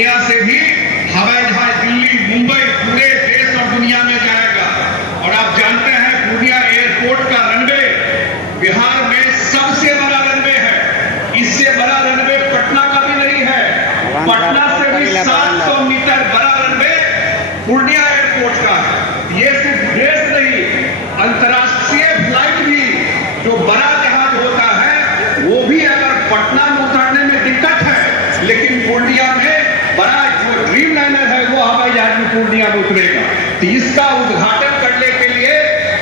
पूर्णिया से भी हवाई जहाज दिल्ली, मुंबई, पूरे देश और दुनिया में जाएगा। और आप जानते हैं पूर्णिया एयरपोर्ट का रनवे बिहार में सबसे बड़ा रनवे है। इससे बड़ा रनवे पटना का भी नहीं है। पटना से भी 700 मीटर बड़ा रनवे पूर्णिया एयरपोर्ट का है। ये सिर्फ देश नहीं, अंतर्राष्ट्रीय फ्लाइट भी जो बड़ा जहाज होता है वो भी अगर पटना में उतरने में दिक्कत है, लेकिन पूर्णिया में बड़ा जो ड्रीम लाइनर है वो हवाई जहाज में पूर्णिया में उतरेगा। तो इसका उद्घाटन करने के लिए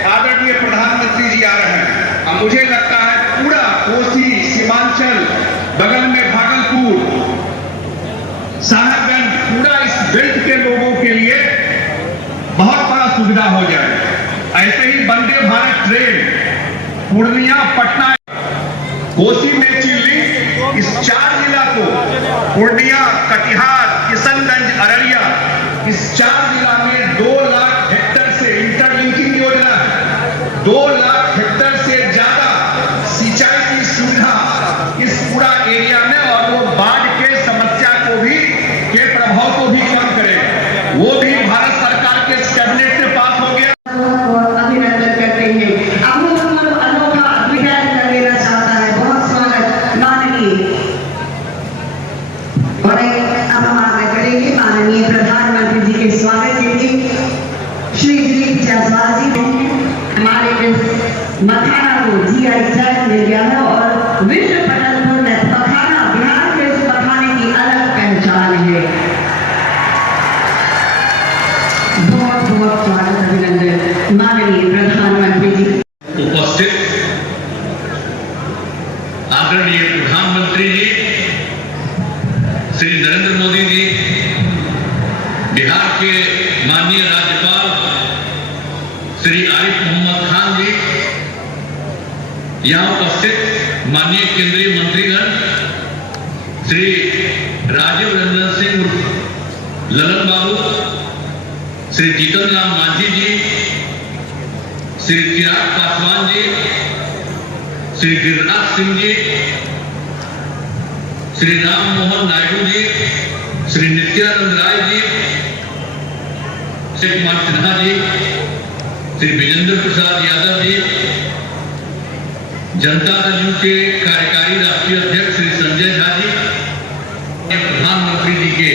आदरणीय प्रधानमंत्री जी आ रहे हैं। अब मुझे लगता है पूरा कोसी, सीमांचल, बगल में भागलपुर, साहेबगंज, पूरा इस बेल्ट के लोगों के लिए बहुत बड़ा सुविधा हो जाए। ऐसे ही वंदे भारत ट्रेन पूर्णिया पटना कोसी में चिल्ली, इस 4 जिला को पूर्णिया, कटिहार, किशनगंज, अररिया, इस 4 जिला में 2 लाख हेक्टेयर से इंटरलिंकिंग योजना है। 2 लाख हेक्टेयर से ज्यादा सिंचाई की सुविधा इस पूरा एरिया में, और वो बाढ़ के समस्या को भी के प्रभाव को भी कम करेगा। वो भी भारत सरकार के कैबिनेट से पास हो गया। अभिनंदन करते हैं। अनोखा विदाई कर लेना चाहता है। बहुत स्वागत माननीय। और अब हम आगे करेंगे माननीय प्रधानमंत्री जी के स्वागत के लिए श्री दिलीप जायसवाल जी हमारे इस मखाना को जीआई टैग मिल गया है और विश्व पटल पर मखाना बिहार के इस मखाने की अलग पहचान है। बहुत बहुत स्वागत, अभिनंदन माननीय प्रधानमंत्री जी। उपस्थित आदरणीय प्रधानमंत्री जी श्री नरेंद्र मोदी जी, बिहार के माननीय राज्यपाल श्री आरिफ मोहम्मद खान जी, यहाँ उपस्थित माननीय केंद्रीय मंत्रीगण श्री राजीव रंजन सिंह ललन बाबू, श्री जीतन राम मांझी जी, श्री चिराग पासवान जी, श्री गिरिराज सिंह जी, श्री राम मोहन नायडू जी, श्री नित्यानंद राय जी, श्री कुमार सिन्हा जी, श्री विजेंद्र प्रसाद यादव जी, जनता दल यू के कार्यकारी राष्ट्रीय अध्यक्ष श्री संजय झा जी, प्रधानमंत्री जी के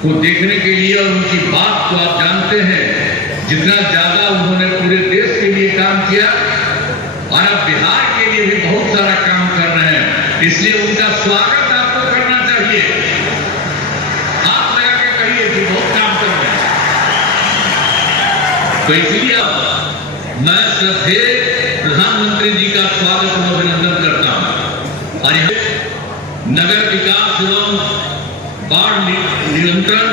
को देखने के लिए, और उनकी बात को आप जानते हैं जितना ज्यादा उन्होंने पूरे देश के लिए काम किया और अब बिहार के लिए भी बहुत सारा काम कर रहे हैं, इसलिए उनका स्वागत आपको करना चाहिए। हाथ लगा के कहिए कि बहुत काम कर रहे हैं। तो इसलिए मैं श्रद्धेय प्रधानमंत्री जी का स्वागत और अभिनंदन करता हूं। और नगर विकास एवं बाढ़ नियंत्रण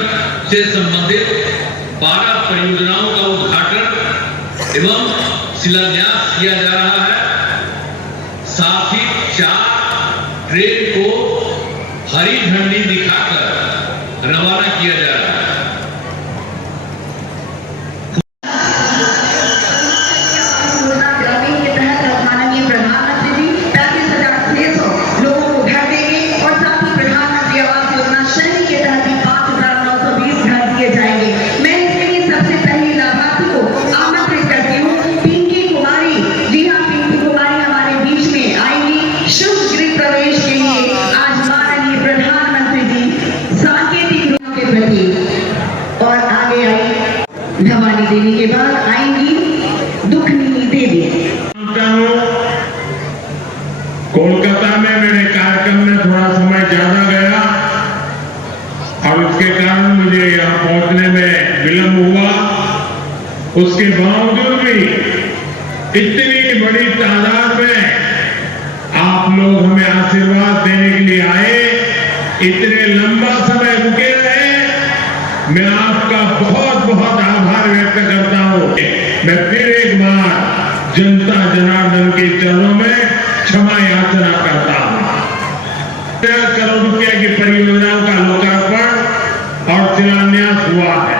से संबंधित 12 परियोजनाओं का उद्घाटन एवं शिलान्यास किया जा रहा है। साथ ही 4 ट्रेन को हरी झंडी दिखाकर रवाना किया जा रहा है। धमाली देने के बाद आएंगी दुखनी देवी। कोलकाता में मेरे कार्यक्रम में थोड़ा समय ज्यादा गया और उसके कारण मुझे यहाँ पहुंचने में विलंब हुआ। उसके बावजूद भी इतनी बड़ी तादाद में आप लोग हमें आशीर्वाद देने के लिए आए, इतने लंबा समय रुके रहे, मैं आपका बहुत बहुत आभार व्यक्त करता हूं। मैं फिर एक बार जनता जनार्दन के चरणों में क्षमा याचना करता हूं। 13 करोड़ रुपए की परियोजनाओं का लोकार्पण और शिलान्यास हुआ है।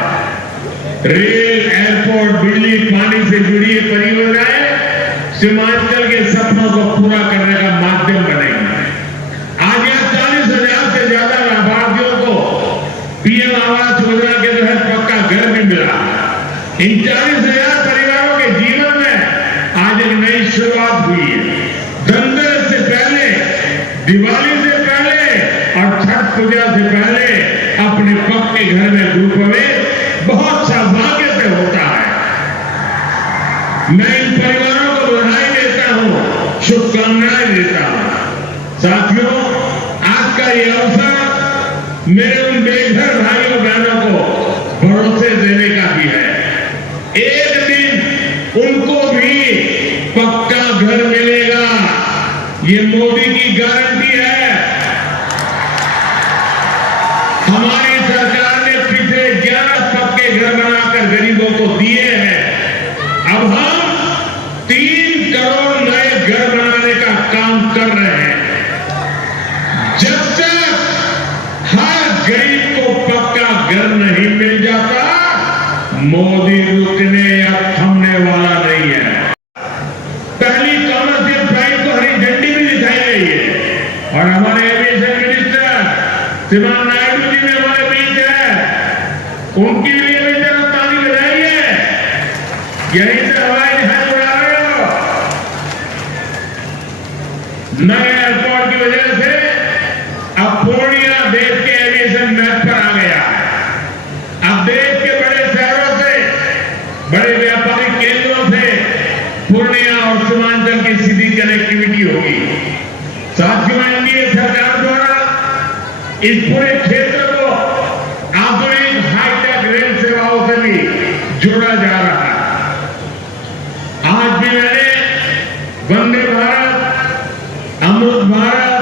रेल, एयरपोर्ट, बिजली, पानी से जुड़ी परियोजनाएं सीमांचल के सपनों को पूरा करने का माध्यम बनेगी। आज यहाँ 40,000 से ज्यादा लाभार्थियों को शुभकामनाएं देता हूं। साथियों, आज का ये अवसर मेरे उन बेघर भाइयों बहनों को भरोसे देने का भी है। एक दिन उनको भी पक्का घर मिलेगा, ये मोदी की गारंटी है। हमारी सरकार ने पिछले 11 पक्के घर बनाकर गरीबों को दिए हैं। अब हम 3 करोड़ नए घर बनाने का काम कर रहे हैं। जब तक हर गरीब को पक्का घर नहीं मिल जाता, मोदी रुकने या थमने वाला नहीं है। पहली कॉमर्शियल फ्लाइट को हरी झंडी भी दिखाई गई है और हमारे एविएशन मिनिस्टर श्रीमान नायडू जी भी हमारे बीच है। उनके लिए भी जरा ताली बजाइए। यहीं से हवाई जहाज उड़ा रहे हो। नए एयरपोर्ट की वजह से अब पूर्णिया देश के एविएशन मैप पर आ गया है। अब देश के बड़े शहरों से, बड़े व्यापारिक केंद्रों से पूर्णिया और सीमांचल की सीधी कनेक्टिविटी होगी। साथियों, एनडीए सरकार द्वारा इस पूरे क्षेत्र को आधुनिक हाईटेक रेल सेवाओं से भी जोड़ा जा रहा है। आज भी मैंने वंदे भारत, अमृत भारत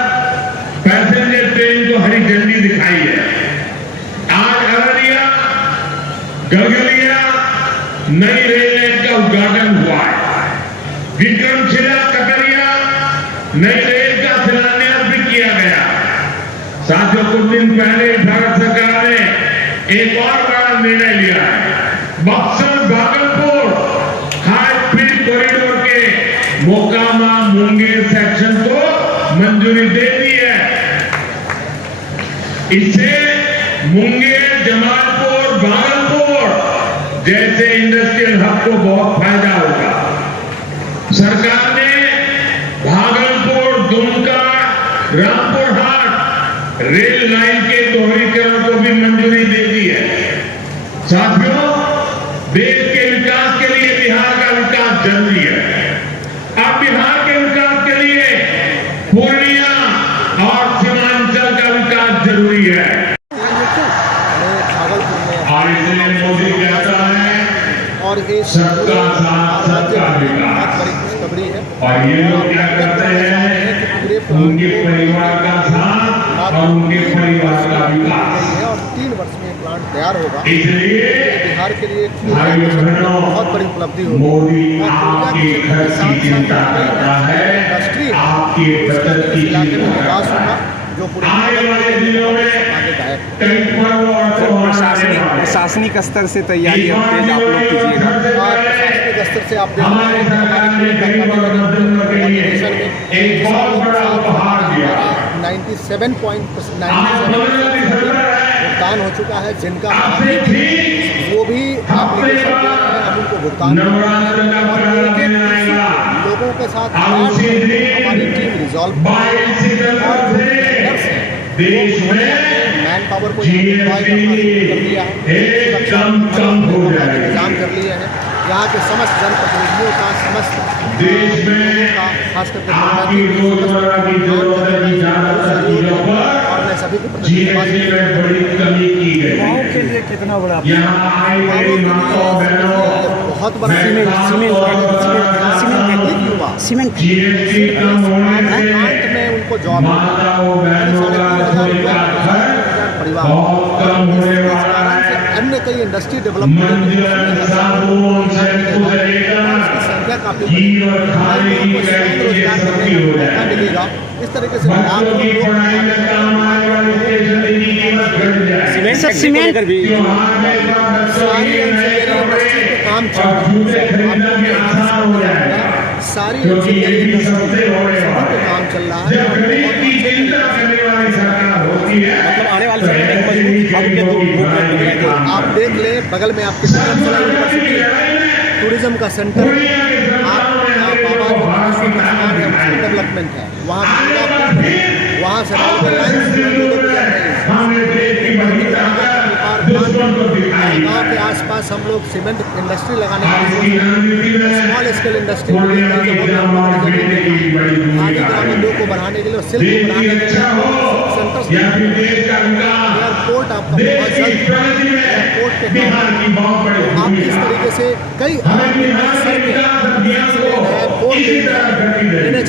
पैसेंजर ट्रेन को हरी झंडी दिखाई है। आज अररिया गलगलिया नई रेल लाइन का उद्घाटन हुआ है। विक्रमशिला ककरिया नई रेल का शिलान्यास भी किया गया। साथियों, कुछ दिन पहले भारत सरकार ने एक और बड़ा निर्णय लिया है। Buxar Bhagalpur high speed corridor के मोकामा मुंगेर सेक्शन को मंजूरी दे दी है। इससे मुंगेर, जमालपुर, भागलपुर जैसे इंडस्ट्रियल हब को बहुत फायदा होगा। सरकार ने भागलपुर, दुमका, रामपुर हाट रेल लाइन के दोहरीकरण को भी मंजूरी दे दी है। साथियों, देश के विकास के लिए बिहार का विकास जरूरी है। अब बिहार के विकास के लिए पूर्णिया और सीमांचल का विकास जरूरी है। और इसलिए मोदी कहता है और ये सबका साथ, सबका विकास। खुशखबरी है। और ये लोग क्या करते हैं, उनके परिवार का साथ और उनके परिवार का विकास। और 3 वर्ष में प्लांट तैयार होगा। इसलिए बिहार के लिए भाइयों बहनों, बहुत बड़ी उपलब्धि होगी। मोदी आपके खर्च की चिंता करता है, आपके बचत की चिंता करता है। जो पूरे आने वाले दिनों में कई पर्व और त्योहार आने वाले हैं। प्रशासनिक स्तर से तैयारी अब तेज आप लोग कीजिएगा। प्रशासनिक स्तर से आप देख हमारी सरकार ने गरीब और मध्यम के लिए एक बहुत बड़ा उपहार दिया। 97.97% भुगतान हो चुका है। जिनका वो भी एप्लीकेशन हम उनको भुगतान लोगों के साथ हमारी टीम रिजॉल्व देश में मैन पावर को कर दिया है, इंतजाम कर लिए हैं। यहाँ के समस्त जनप्रतिनिधियों का, समस्त देश में खास करके आपकी रोजमर्रा की जरूरत की ज्यादातर चीजों पर और मैं सभी को जीएसटी में बड़ी कमी की गई। गाँव के लिए कितना बड़ा यहाँ आई मेरी माताओं बहनों, बहुत बड़ा सीमेंट जीएसटी कम होने से अंत में उनको जॉब माताओं बहनों का रसोई का खर्च परिवार बहुत कम होने वाला है। अन्य कई इंडस्ट्री डेवलपमेंट मंदिर, साबुन से लेकर संख्या काफी घी और खाने की कई सबकी हो जाए। मिलेगा। इस तरीके से बच्चों की पढ़ाई में काम आने वाली स्टेशनरी की कीमत घट जाए। सीमेंट त्योहार में बच्चों की नए कपड़े और जूते खरीदना भी आसान हो जाएगा, सारी क्योंकि ये भी सबसे होने वाला है। काम चल रहा जब है। गरीब की चिंता करने वाली सरकार होती है, मतलब आने वाले तो समय में ऐसे मजबूत ही अब के गरीबों की दो भलाई के काम आप आए। देख लें, बगल में आपके टूरिज्म का सेंटर, डेवलपमेंट है वहाँ से हमने देश की बड़ी ताकत दुश्मन को दिखाई। गाँव के आसपास पास हम लोग सीमेंट इंडस्ट्री लगाने आज के की लिए रणनीति में स्मॉल स्केल इंडस्ट्री पूर्णिया के जवान बेटे की बड़ी आगे भूमिका है। ग्रामीणों को बढ़ाने के लिए और सिल्क देश को बढ़ाने की के रक्षा हो लिए या फिर देश का विकास, एयरपोर्ट आपका देश बहुत की जल्द प्रगति में एयरपोर्ट के बिहार की बहुत बड़ी आप भूमिका इस है। तरीके से कई हमें बिहार के विकास अभियान को इसी तरह गति देनी है।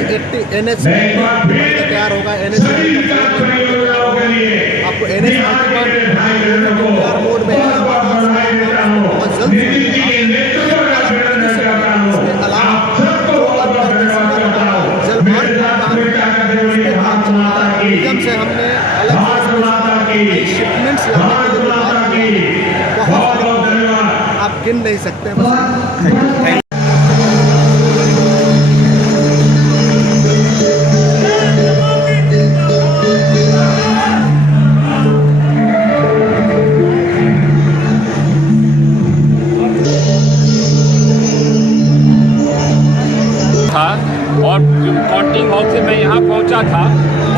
NH मैं एक बार फिर तैयार होगा सभी विकास परियोजनाओं के लिए आपको बिहार के मेरे भाई बहनों को मोड में बहुत बधाई देता हूँ। बहुत जल्द नीतीश जी के नेतृत्व का अभिनंदन करता हूँ। आप सबको बहुत बहुत धन्यवाद करता हूँ। मेरे साथ में क्या करते हुए भारत माता की, निगम से हमने अलग भारत माता की, शिपमेंट्स भारत माता की बहुत बहुत धन्यवाद। आप गिन नहीं सकते। बहुत था और काउंटिंग हॉल से मैं यहाँ पहुँचा था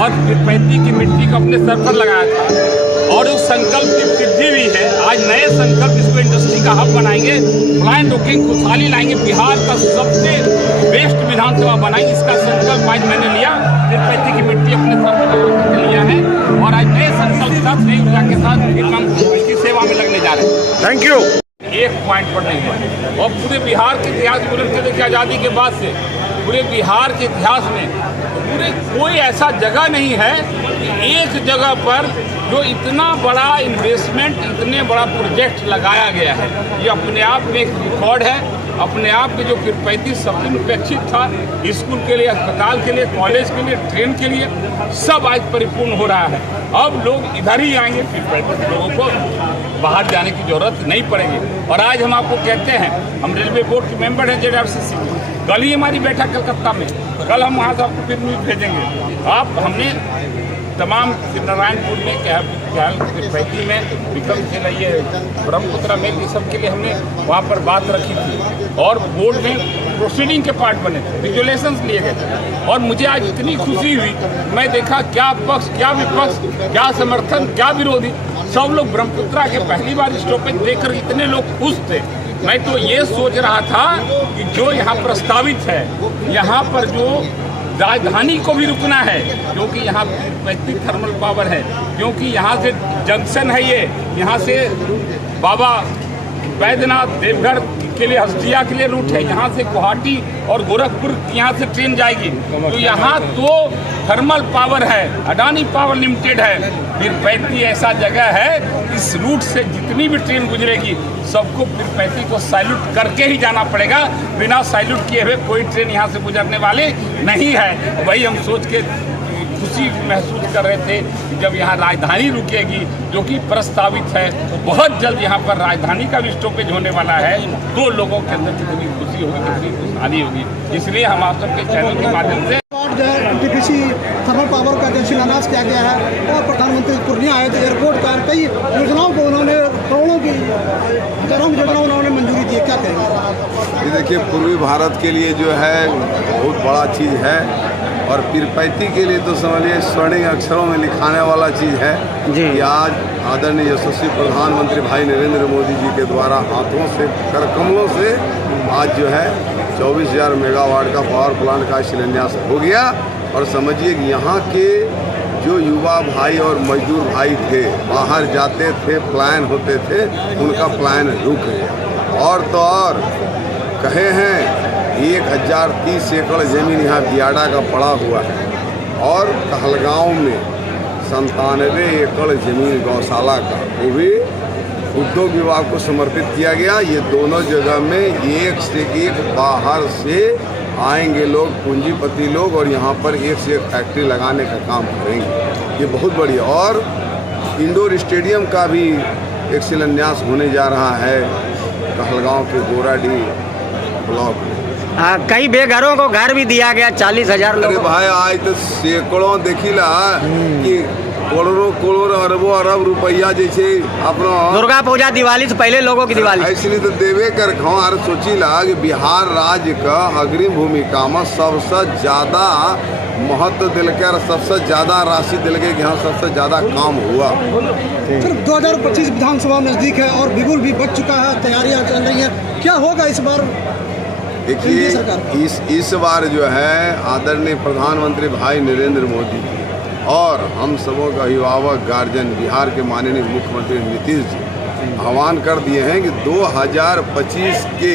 और पीरपैंती की मिट्टी को अपने सर पर लगाया था और उस संकल्प की सिद्धि भी है। आज नए संकल्प इसको इंडस्ट्री का हब बनाएंगे, प्लान रोकेंगे, खुशहाली लाएंगे, बिहार का सबसे बेस्ट विधानसभा बनाएंगे। इसका संकल्प आज मैंने लिया, पीरपैंती की मिट्टी अपने सर पर लगा लिया है और आज नए संकल्प के साथ नई ऊर्जा के साथ फिर हम इसकी सेवा में लगने जा रहे हैं। Thank you. एक पॉइंट पर नहीं है और पूरे बिहार के इतिहास में बोलते देखिए आज़ादी के बाद से पूरे बिहार के इतिहास में पूरे कोई ऐसा जगह नहीं है कि एक जगह पर जो इतना बड़ा इन्वेस्टमेंट, इतने बड़ा प्रोजेक्ट लगाया गया है। ये अपने आप में एक रिकॉर्ड है। अपने आप में जो पीरपैंती सबसे अपेक्षित था, स्कूल के लिए, अस्पताल के लिए, कॉलेज के लिए, ट्रेन के लिए, सब आज परिपूर्ण हो रहा है। अब लोग इधर ही आएंगे, पीरपैंती लोगों को बाहर जाने की जरूरत नहीं पड़ेगी। और आज हम आपको कहते हैं, हम रेलवे बोर्ड के मेंबर हैं JRCC, कल ही हमारी बैठक कलकत्ता में, कल हम वहाँ से आपको फिर न्यूज़ भेजेंगे। आप हमने तमाम नारायणपुर में पीरपैंती में विक्रम से लिए ब्रह्मपुत्र में ये सब के लिए हमने वहाँ पर बात रखी थी और बोर्ड में प्रोसीडिंग के पार्ट बने थे, विजुलेशंस लिए गए थे। और मुझे आज इतनी खुशी हुई, मैं देखा क्या पक्ष, क्या विपक्ष, क्या समर्थन, क्या विरोधी, सब लोग ब्रह्मपुत्र के पहली बार स्टॉपेज देखकर इतने लोग खुश थे। मैं तो ये सोच रहा था कि जो यहाँ प्रस्तावित है, यहाँ पर जो राजधानी को भी रुकना है, क्योंकि यहाँ पीरपैंती थर्मल पावर है, क्योंकि यहाँ से जंक्शन है, ये यहाँ से बाबा बैद्यनाथ, देवघर के लिए, हस्तिया के लिए रूट है, यहाँ से गुवाहाटी और गोरखपुर यहाँ से ट्रेन जाएगी। तो यहाँ तो थर्मल पावर है, अडानी पावर लिमिटेड है। पीरपैंती ऐसा जगह है, इस रूट से जितनी भी ट्रेन गुजरेगी सबको पीरपैंती को सैल्यूट करके ही जाना पड़ेगा। बिना सैल्यूट किए हुए कोई ट्रेन यहाँ से गुजरने वाली नहीं है। वही हम सोच के खुशी महसूस कर रहे थे कि जब यहाँ राजधानी रुकेगी, जो कि प्रस्तावित है, बहुत जल्द यहाँ पर राजधानी का भी स्टॉपेज होने वाला है, तो लोगों के अंदर कितनी खुशी होगी, कितनी खुशहाली होगी। इसलिए हम आप सबके चैनल के माध्यम से जो है NTPC थर्मल पावर का जो शिलान्यास किया गया है और प्रधानमंत्री पूर्णिया आए थे, एयरपोर्ट का कई योजनाओं को उन्होंने करोड़ों की, हजारों की योजनाओं उन्होंने मंजूरी दी है। क्या कहेंगे? ये देखिए, पूर्वी भारत के लिए जो है बहुत बड़ा चीज़ है और पीरपैंती के लिए तो समझिए स्वर्णिम अक्षरों में लिखाने वाला चीज़ है कि आज आदरणीय यशस्वी प्रधानमंत्री भाई नरेंद्र मोदी जी के द्वारा हाथों से, कर कमलों से आज जो है 24,000 मेगावाट का पावर प्लांट का शिलान्यास हो गया। और समझिए कि यहाँ के जो युवा भाई और मजदूर भाई थे, बाहर जाते थे, प्लान होते थे, उनका प्लान रुक गया। और तो और कहे हैं 1030 एकड़ ज़मीन यहाँ बियाडा का पड़ा हुआ है और कहलगांव में 97 एकड़ ज़मीन गौशाला का, वो भी उद्योग विभाग को समर्पित किया गया। ये दोनों जगह में एक से एक बाहर से आएंगे लोग, पूंजीपति लोग, और यहाँ पर एक से एक फैक्ट्री लगाने का काम करेंगे। ये बहुत बढ़िया। और इंडोर स्टेडियम का भी एक शिलान्यास होने जा रहा है कहलगांव के गोराडीह ब्लॉक में। कई बेघरों को घर भी दिया गया, 40,000 अरे लोग। भाई आज तो सैकड़ों देखिला कि करोड़ों अरबों अरब रुपया जैसे अपना दुर्गा पूजा दिवाली से पहले लोगों की दिवाली इसलिए तो देवे कर खाओ। और सोचिला कि बिहार राज्य का अग्रिम भूमिका में सबसे ज्यादा महत्व दिल के और सबसे ज्यादा राशि दिल के, यहाँ सबसे ज्यादा काम हुआ। सिर्फ 2025 विधानसभा नजदीक है और बिगुल भी बच चुका है, तैयारियां चल रही हैं। क्या होगा इस बार? देखिए इस बार जो है आदरणीय प्रधानमंत्री भाई नरेंद्र मोदी और हम सबों का अभिभावक गार्जियन बिहार के माननीय मुख्यमंत्री नीतीश जी आह्वान कर दिए हैं कि 2025 के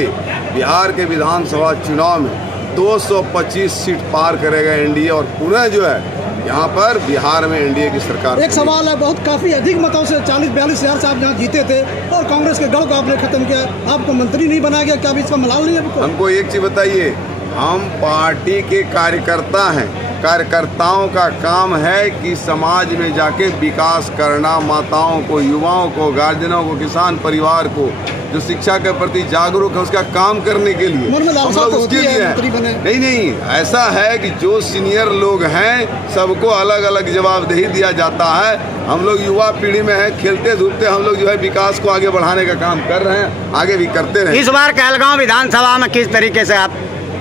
बिहार के विधानसभा चुनाव में 225 सीट पार करेगा एनडीए और पुनः जो है यहाँ पर बिहार में एनडीए की सरकार। एक सवाल है, बहुत काफी अधिक मतों से 40-42 हजार से आप यहाँ जीते थे और कांग्रेस के गढ़ को आपने खत्म किया, आपको मंत्री नहीं बनाया गया, क्या अभी इसका मलाल नहीं है? हमको एक चीज बताइए, हम पार्टी के कार्यकर्ता हैं, कार्यकर्ताओं का काम है कि समाज में जाके विकास करना, माताओं को, युवाओं को, गार्जियनों को, किसान परिवार को जो शिक्षा के प्रति जागरूक है उसका काम करने के लिए मन में हम लालसा लोग तो उसके होती है, लिए मंत्री बने। नहीं ऐसा है कि जो सीनियर लोग हैं सबको अलग अलग जवाबदेही दिया जाता है। हम लोग युवा पीढ़ी में है, खेलते धूपते हम लोग जो है विकास को आगे बढ़ाने का काम कर रहे हैं, आगे भी करते रहे। इस बार कहलगांव विधानसभा में किस तरीके से आप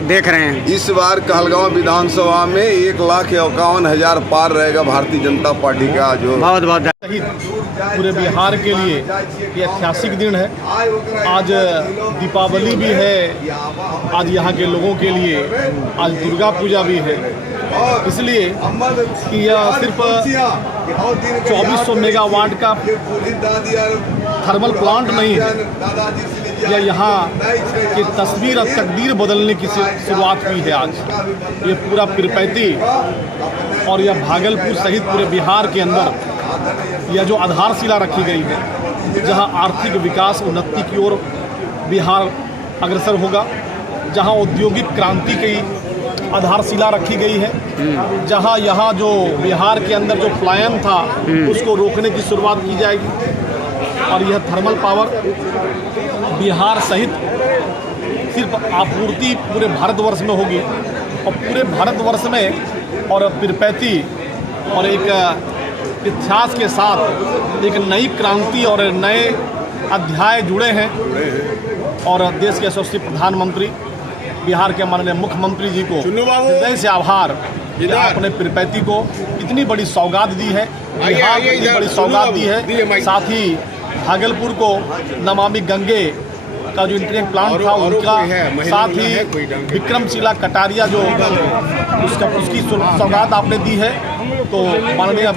देख रहे हैं? इस बार कहलगांव विधानसभा में 1,51,000 पार रहेगा भारतीय जनता पार्टी का। जो बहुत बहुत पूरे बिहार के लिए ये ऐतिहासिक दिन है। आज दीपावली भी है, आज यहाँ के लोगों के लिए आज दुर्गा पूजा भी है, इसलिए कि यह सिर्फ 2400 मेगावाट का थर्मल प्लांट नहीं है, यह यहाँ की तस्वीर और तकदीर बदलने की शुरुआत हुई है। आज ये पूरा पीरपैंती और यह भागलपुर सहित पूरे बिहार के अंदर यह जो आधारशिला रखी गई है, जहाँ आर्थिक विकास उन्नति की ओर बिहार अग्रसर होगा, जहाँ औद्योगिक क्रांति की आधारशिला रखी गई है, जहाँ यहाँ जो बिहार के अंदर जो पलायन था उसको रोकने की शुरुआत की जाएगी। और यह थर्मल पावर बिहार सहित सिर्फ आपूर्ति पूरे भारतवर्ष में होगी और पूरे भारतवर्ष में और पीरपैंती और एक इतिहास के साथ एक नई क्रांति और नए अध्याय जुड़े हैं। और देश के यशस्वी प्रधानमंत्री बिहार के माननीय मुख्यमंत्री जी को हृदय से आभार, आपने पीरपैंती को इतनी बड़ी सौगात दी है, बिहार को इतनी बड़ी सौगात दी है। साथ ही भागलपुर को नमामि गंगे का जो इंटरनेट प्लांट था उनका, साथ ही विक्रमशिला कटारिया जो उसकी सौगात आपने दी है। तो माननीय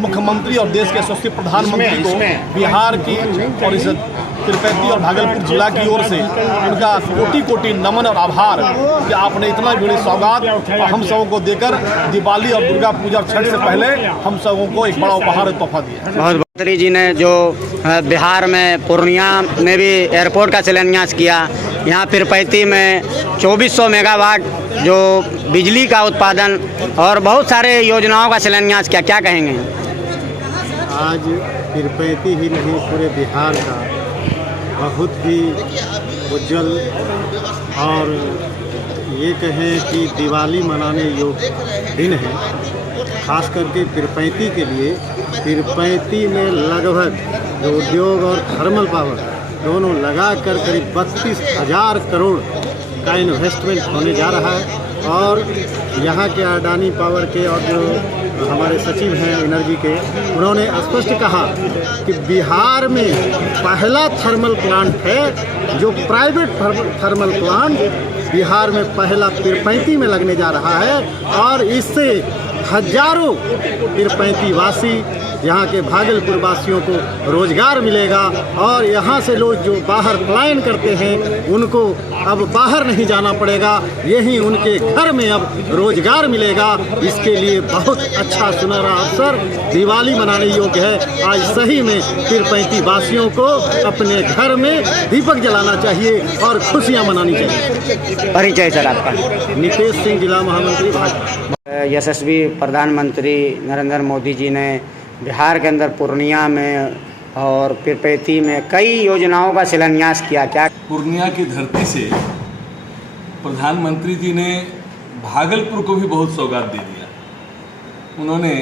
मुख्यमंत्री और देश के यशस्वी प्रधानमंत्री को बिहार की और इस पीरपैंती और भागलपुर जिला की ओर से उनका कोटि कोटि नमन और आभार कि आपने इतना बड़ी सौगात हम सबों को देकर दिवाली और दुर्गा पूजा और छठ से पहले हम सबों को एक बड़ा उपहार और तोहफा दिया। बहुत मंत्री जी ने जो बिहार में पूर्णिया में भी एयरपोर्ट का शिलान्यास किया, यहाँ पीरपैंती में 2400 मेगावाट जो बिजली का उत्पादन और बहुत सारे योजनाओं का शिलान्यास किया, क्या कहेंगे? आज पीरपैंती ही नहीं पूरे बिहार का बहुत ही उज्जवल और ये कहें कि दिवाली मनाने योग्य दिन है, खास करके पीरपैंती के लिए। पीरपैंती में लगभग जो उद्योग और थर्मल पावर दोनों लगाकर करीब 32,000 करोड़ का इन्वेस्टमेंट होने जा रहा है। और यहाँ के अडानी पावर के और जो हमारे सचिव हैं एनर्जी के, उन्होंने स्पष्ट कहा कि बिहार में पहला थर्मल प्लांट है जो प्राइवेट थर्मल प्लांट बिहार में पहला पीरपैंती में लगने जा रहा है। और इससे हजारों पीरपैंती वासी, यहाँ के भागलपुर वासियों को रोजगार मिलेगा। और यहाँ से लोग जो बाहर पलायन करते हैं उनको अब बाहर नहीं जाना पड़ेगा, यही उनके घर में अब रोजगार मिलेगा। इसके लिए बहुत अच्छा सुनहरा अवसर दिवाली मनाने योग्य है। आज सही में पीरपैंती वासियों को अपने घर में दीपक जलाना चाहिए और खुशियाँ मनानी चाहिए। परिचय सर आपका? नितेश सिंह, जिला महामंत्री भाजपा। यशस्वी प्रधानमंत्री नरेंद्र मोदी जी ने बिहार के अंदर पूर्णिया में और पीरपैंती में कई योजनाओं का शिलान्यास किया, क्या? पूर्णिया की धरती से प्रधानमंत्री जी ने भागलपुर को भी बहुत सौगात दे दिया। उन्होंने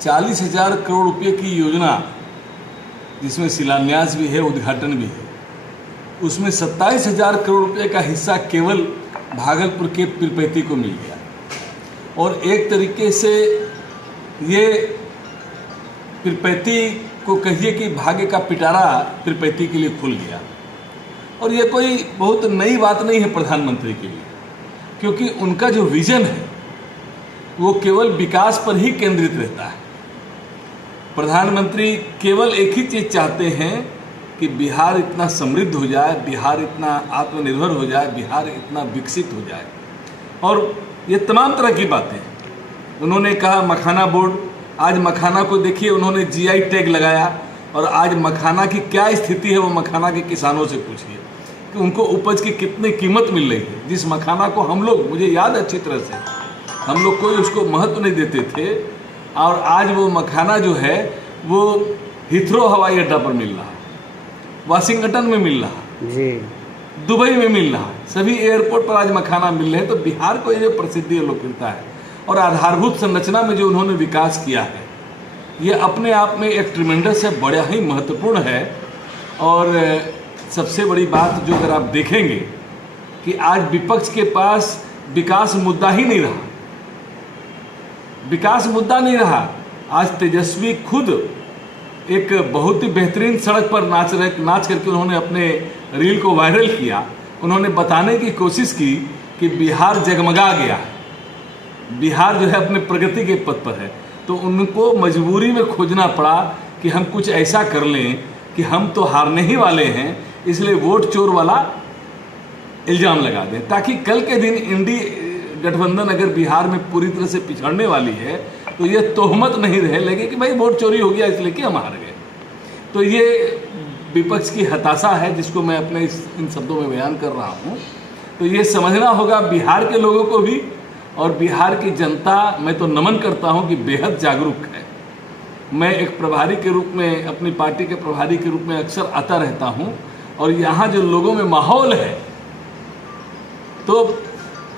40,000 करोड़ रुपए की योजना, जिसमें शिलान्यास भी है, उद्घाटन भी है, उसमें 27,000 करोड़ रुपए का हिस्सा केवल भागलपुर के पीरपैंती को मिल गया। और एक तरीके से ये पीरपैंती को कहिए कि भाग्य का पिटारा पीरपैंती के लिए खुल गया। और ये कोई बहुत नई बात नहीं है प्रधानमंत्री के लिए, क्योंकि उनका जो विजन है वो केवल विकास पर ही केंद्रित रहता है। प्रधानमंत्री केवल एक ही चीज़ चाहते हैं कि बिहार इतना समृद्ध हो जाए, बिहार इतना आत्मनिर्भर हो जाए, बिहार इतना विकसित हो जाए। और ये तमाम तरह की बातें उन्होंने कहा। मखाना बोर्ड, आज मखाना को देखिए, उन्होंने जीआई टैग लगाया, और आज मखाना की क्या स्थिति है वो मखाना के किसानों से पूछिए कि उनको उपज की कितनी कीमत मिल रही है। जिस मखाना को हम लोग, मुझे याद अच्छी तरह से, हम लोग कोई उसको महत्व नहीं देते थे, और आज वो मखाना जो है वो हिथ्रो हवाई अड्डा पर मिल रहा है, वाशिंगटन में मिल रहा जी, दुबई में मिल रहा है, सभी एयरपोर्ट पर आज मखाना मिल रहे हैं। तो बिहार को ये प्रसिद्धि और लोकप्रियता है, और आधारभूत संरचना में जो उन्होंने विकास किया है ये अपने आप में एक ट्रिमेंडस है, बड़ा ही महत्वपूर्ण है। और सबसे बड़ी बात जो अगर आप देखेंगे कि आज विपक्ष के पास विकास मुद्दा ही नहीं रहा, विकास मुद्दा नहीं रहा। आज तेजस्वी खुद एक बहुत ही बेहतरीन सड़क पर नाच करके उन्होंने अपने रील को वायरल किया। उन्होंने बताने की कोशिश की कि बिहार जगमगा गया, बिहार जो है अपने प्रगति के पथ पर है। तो उनको मजबूरी में खोजना पड़ा कि हम कुछ ऐसा कर लें कि हम तो हारने ही वाले हैं, इसलिए वोट चोर वाला इल्ज़ाम लगा दें, ताकि कल के दिन इंडी गठबंधन अगर बिहार में पूरी तरह से पिछड़ने वाली है तो ये तोहमत नहीं रहे लगे कि भाई वोट चोरी हो गया इसलिए कि हम हार गए। तो ये विपक्ष की हताशा है जिसको मैं अपने इन शब्दों में बयान कर रहा हूँ। तो ये समझना होगा बिहार के लोगों को भी, और बिहार की जनता, मैं तो नमन करता हूँ कि बेहद जागरूक है। मैं एक प्रभारी के रूप में, अपनी पार्टी के प्रभारी के रूप में अक्सर आता रहता हूँ, और यहाँ जो लोगों में माहौल है, तो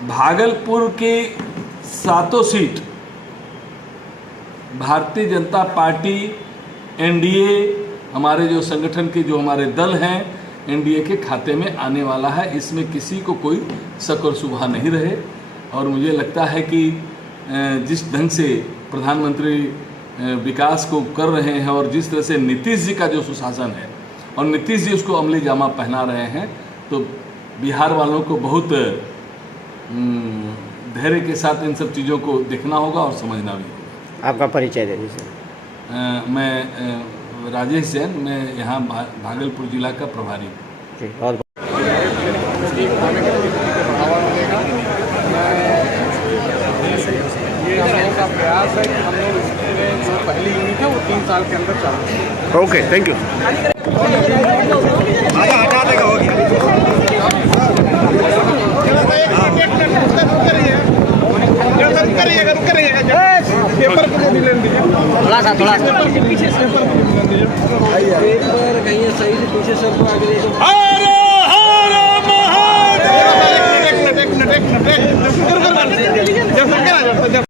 भागलपुर की 7 seat Bharatiya Janata party, NDA, हमारे जो संगठन के जो हमारे दल हैं, एनडीए के खाते में आने वाला है। इसमें किसी को कोई शक और शुबहा नहीं रहे। और मुझे लगता है कि जिस ढंग से प्रधानमंत्री विकास को कर रहे हैं, और जिस तरह से नीतीश जी का जो सुशासन है, और नीतीश जी उसको अमली जामा पहना रहे हैं, तो बिहार वालों को बहुत धैर्य के साथ इन सब चीज़ों को देखना होगा और समझना भी होगा। आपका परिचय दे दीजिए। मैं राजेश जैन, मैं यहाँ भागलपुर जिला का प्रभारी हूँ। और ये हम लोगों का प्रयास है कि हम लोग इसमें जो पहली यूनिट है वो 3 साल के अंदर चालू। Okay, thank you. हटा देगा, हो गया। थोड़ा सा पीछे से कहीं सही से पीछे से आगे